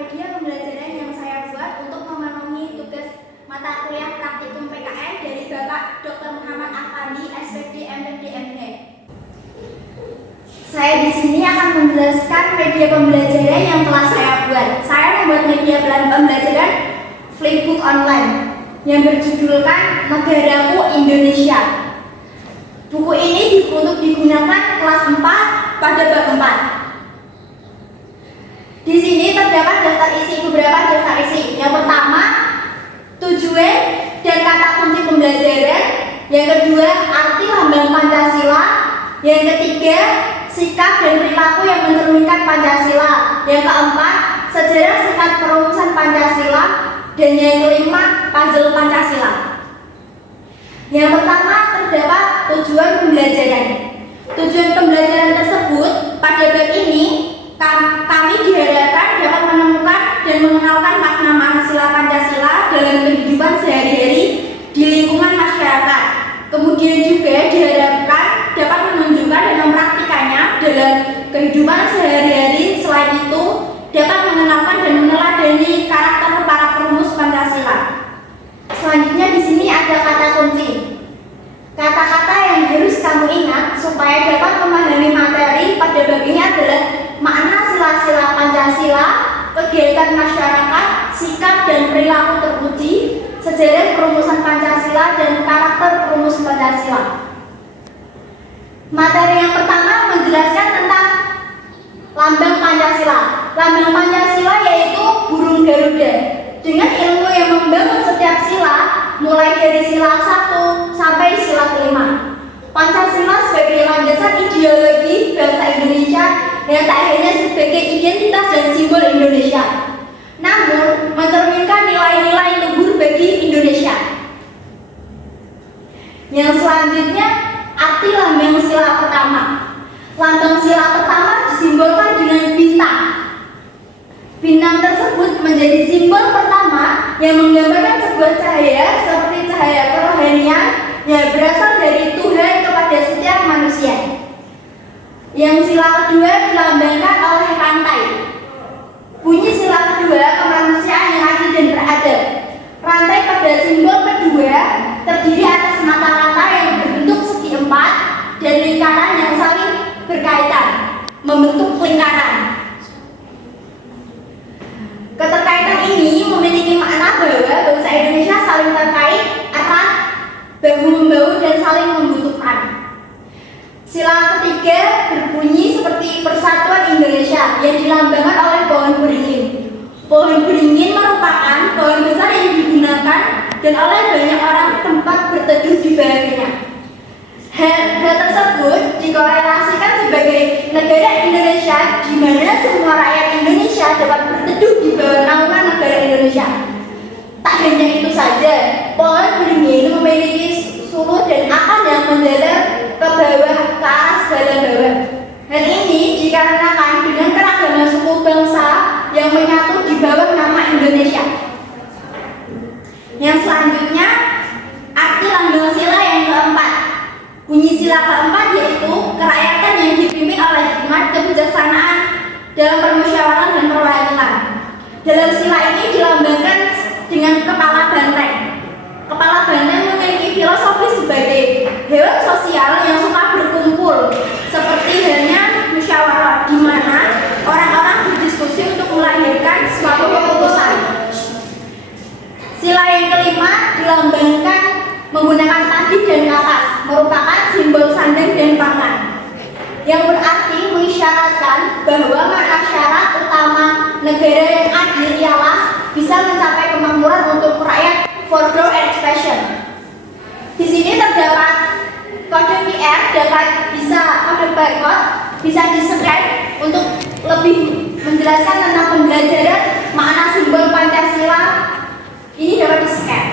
media pembelajaran yang saya buat untuk memenuhi tugas mata kuliah praktikum PKN dari Bapak Dr. Muhammad Afandi, SPD, MPD, MH. Saya di sini akan menjelaskan media pembelajaran yang telah saya buat. Saya membuat media pembelajaran Flipbook online yang berjudulkan Negaraku Indonesia. Buku ini untuk digunakan kelas 4 pada bab 4. Di sini terdapat beberapa daftar isi. Yang pertama, tujuan dan kata kunci pembelajaran. Yang kedua, arti lambang Pancasila. Yang ketiga, sikap dan perilaku yang mencerminkan Pancasila. Yang keempat, sejarah singkat perumusan Pancasila. Dan yang kelima, puzzle Pancasila. Yang pertama, terdapat tujuan pembelajaran. Tujuan pembelajaran tersebut pada bab ini kami diharapkan dapat menemukan dan mengenalkan makna sila Pancasila dalam kehidupan sehari-hari di lingkungan masyarakat. Kemudian juga diharapkan dapat menunjukkan dan mempraktikannya dalam kehidupan sehari-hari. Selain itu, dapat mengenalkan dan meneladani karakter para perumus Pancasila. Selanjutnya di sini ada kata kunci. Kata-kata yang harus kamu ingat supaya dapat memahami materi pada bab ini adalah makna sila-sila Pancasila, kegiatan masyarakat, sikap dan perilaku terpuji, sejarah perumusan Pancasila, dan karakter perumus Pancasila. Materi yang pertama menjelaskan tentang lambang Pancasila. Lambang Pancasila yaitu burung Garuda. Dengan ilmu yang membangun setiap sila, mulai dari sila 1 sampai sila kelima. Pancasila sebagai landasan ideologi bangsa Indonesia yang tak hanya sebagai identitas dan simbol Indonesia, namun mencerminkan nilai-nilai luhur bagi Indonesia. Yang selanjutnya, arti lambang sila pertama. Lambang sila pertama disimbolkan dengan bintang. Bintang tersebut menjadi simbol pertama yang menggambarkan sebuah cahaya seperti cahaya kerohanian yang berasal dari Tuhan kepada setiap manusia. Yang sila kedua dilambangkan oleh rantai. Bunyi sila kedua kemanusiaan yang adil dan beradab. Rantai pada simbol kedua terdiri atas mata-mata yang berbentuk segi empat dan lingkaran yang saling berkaitan, membentuk lingkaran. Keterkaitan ini memiliki makna bahwa bangsa Indonesia saling terkait, erat, bahu-membahu dan saling membutuhkan. Sila ketiga berbunyi seperti Persatuan Indonesia yang dilambangkan oleh pohon beringin. Pohon beringin merupakan pohon besar yang digunakan dan oleh banyak orang tempat berteduh di bawahnya. Hal tersebut dikorelasikan sebagai negara Indonesia di mana semua rakyat Indonesia dapat berteduh di bawah naungan negara Indonesia. Tak hanya itu saja, pohon beringin memiliki suluh dan akar yang mendalam ke bawah, ke arah segala bawah. Hal ini dikarenakan dengan keragaman suku bangsa yang menyatu di bawah nama Indonesia. Yang selanjutnya, arti lambang sila yang keempat. Bunyi sila keempat yaitu kerakyatan yang dipimpin oleh hikmat kebijaksanaan dalam permusyawaratan dan perwakilan. Dalam sila ini dilambangkan dengan kepala banteng. Kepala banteng memiliki filosofi sebagai hewan sosial yang suka berkumpul, seperti halnya musyawarah di mana orang-orang berdiskusi untuk melahirkan suatu keputusan. Sila yang kelima dilambangkan menggunakan tanduk dan kapas, merupakan simbol sandang dan pangan, yang berarti mengisyaratkan bahwa makna syarat utama negara yang adil ialah bisa mencapai kemakmuran untuk rakyat for growth and expansion. Di sini terdapat kode QR, kode barcode bisa di-scan untuk lebih menjelaskan tentang pembelajaran makna simbol Pancasila. Ini dapat di-scan.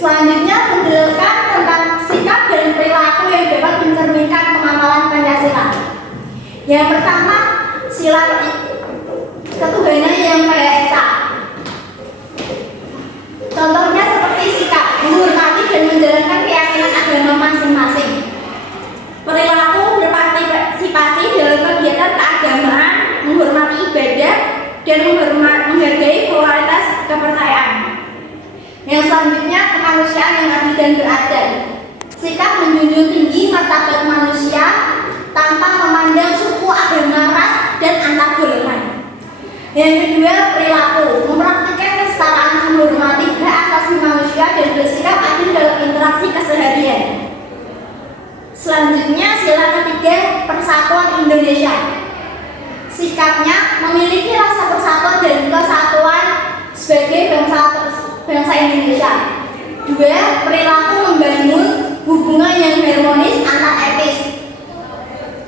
Selanjutnya menjelaskan tentang sikap dan perilaku yang dapat mencerminkan pengamalan Pancasila. Yang pertama, sila ketuhanan yang Maha Esa. Contohnya seperti sikap, menghormati dan menjalankan keyakinan agama masing-masing. Perilaku berpartisipasi dalam kegiatan keagamaan dan menghargai pluralitas kepercayaan. Yang selanjutnya, kemanusiaan yang adil dan beradab. Sikap menjunjung tinggi martabat manusia tanpa memandang suku, agama, ras, dan antar golongan. Yang kedua, perilaku, mempraktikkan kesetaraan, menghormati hak asasi manusia dan bersikap adil dalam interaksi keseharian. Selanjutnya, sila ketiga, persatuan Indonesia. Sikapnya memiliki rasa persatuan dan kesatuan sebagai bangsa Indonesia. Dua, perilaku membangun hubungan yang harmonis antar etnis,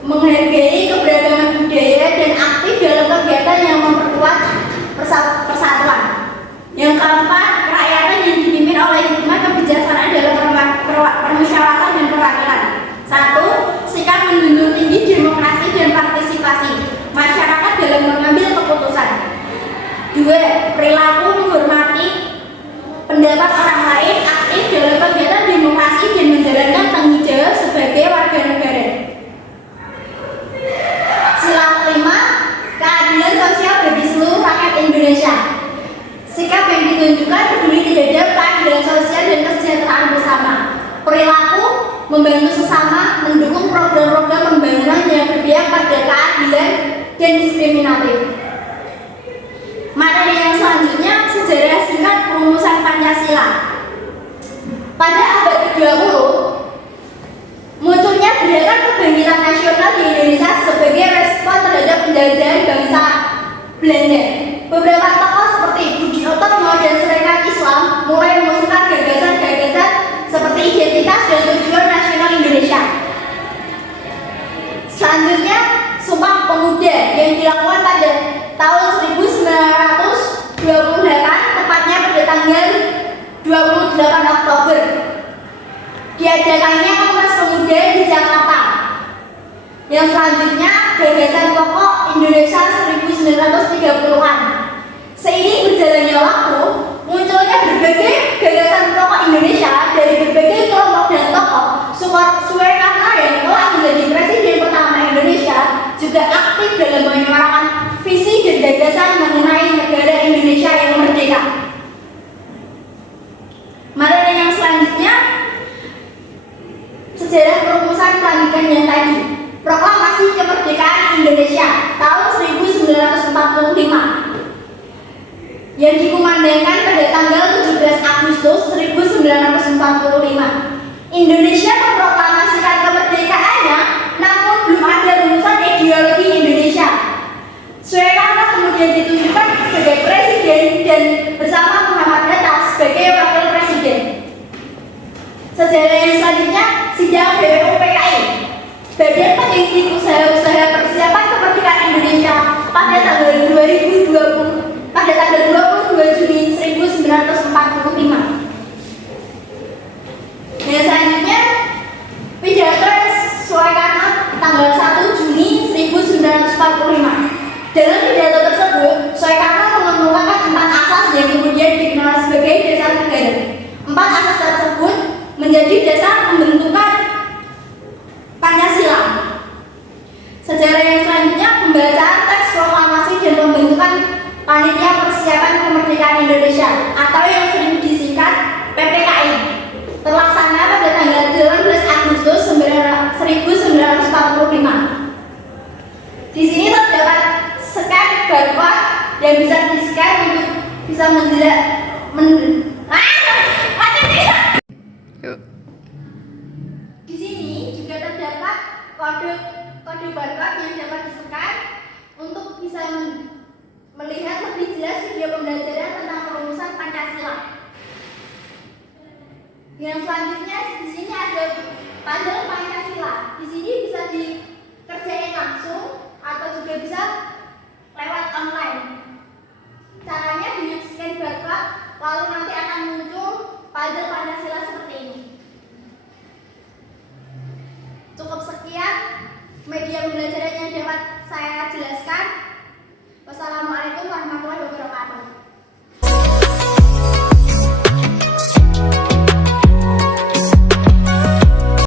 menghargai keberagaman budaya dan aktif dalam kegiatan yang memperkuat persatuan. Yang keempat, kerakyatan yang dipimpin oleh hikmat kebijaksanaan dalam permusyawaratan dan perwakilan. Satu, sikap menjunjung tinggi demokrasi dan partisipasi masyarakat dalam mengambil keputusan. Dua, perilaku menghormati pendapat orang lain, aktif dalam kegiatan demokrasi dan menjalankan tanggung jawab sebagai warga negara. Sila kelima, keadilan sosial bagi seluruh rakyat Indonesia. Sikap yang ditunjukkan peduli terhadap keadilan sosial dan kesejahteraan bersama. Perilaku membantu sesama, mendukung program-program pembangunan yang berpihak pada keadilan dan diskriminatif. Materi yang selanjutnya, sejarah singkat perumusan Pancasila. Pada abad ke-20, munculnya gerakan kebangkitan nasional di Indonesia sebagai respon terhadap penjajahan bangsa Belanda. Beberapa tokoh seperti Budi Utomo dan Serikat Islam mulai mengusulkan gagasan-gagasan seperti identitas dan tujuan nasional Indonesia. Selanjutnya, Sumpah Pemuda yang dilakukan pada tahun 1928, tepatnya pada tanggal 28 Oktober. Diadakannya Kongres Pemuda di Jakarta. Yang selanjutnya, gagasan pokok Indonesia 1930-an. Seiring berjalannya waktu, munculnya berbagai gagasan pokok Indonesia dari berbagai kelompok dan tokoh. Soekarno yang telah menjadi presiden pertama Indonesia juga aktif dalam menyuarakan visi dan gagasan mengenai negara Indonesia yang merdeka. Materi yang selanjutnya, sejarah perumusan kelanjutan yang tadi. Proklamasi Kemerdekaan Indonesia tahun 1945 yang dikumandangkan pada tanggal 17 Agustus 1945. Indonesia memproklamasikan kemerdekaannya, namun belum ada rumusan ideologi Indonesia. Soekarno kemudian ditunjukkan sebagai presiden dan bersama Muhammad Hatta sebagai wakil presiden. Sejarah yang selanjutnya, sidang BPUPKI, Badan Peneliti Usaha-usaha Persiapan Kemerdekaan Indonesia pada tanggal 22 Juni 1945. Yang selanjutnya, pidato Soekarno tanggal 1 Juni 1945. Dalam pidato tersebut, Soekarno mengemukakan 4 asas yang kemudian dikenal sebagai dasar negara. 4 asas tersebut menjadi dasar pembentukan Pancasila. Sejarah yang selanjutnya, pembacaan teks proklamasi dan pembentukan Panitia Persiapan Kemerdekaan Indonesia atau yang sering disingkat PPKI terlaksana pada tanggal 18 Agustus 1945. Di sini terdapat scan barcode yang bisa di-scan untuk bisa Di sini juga terdapat kode barcode yang dapat di-scan untuk bisa melihat lebih jelas video pembelajaran tentang perumusan Pancasila. Yang selanjutnya, di sini ada puzzle Pancasila. Di sini bisa dikerjain langsung atau juga bisa lewat online. Caranya dengan scan barcode, lalu nanti akan muncul puzzle Pancasila seperti ini. Cukup sekian media pembelajaran yang dapat saya jelaskan. Wassalamualaikum warahmatullahi wabarakatuh.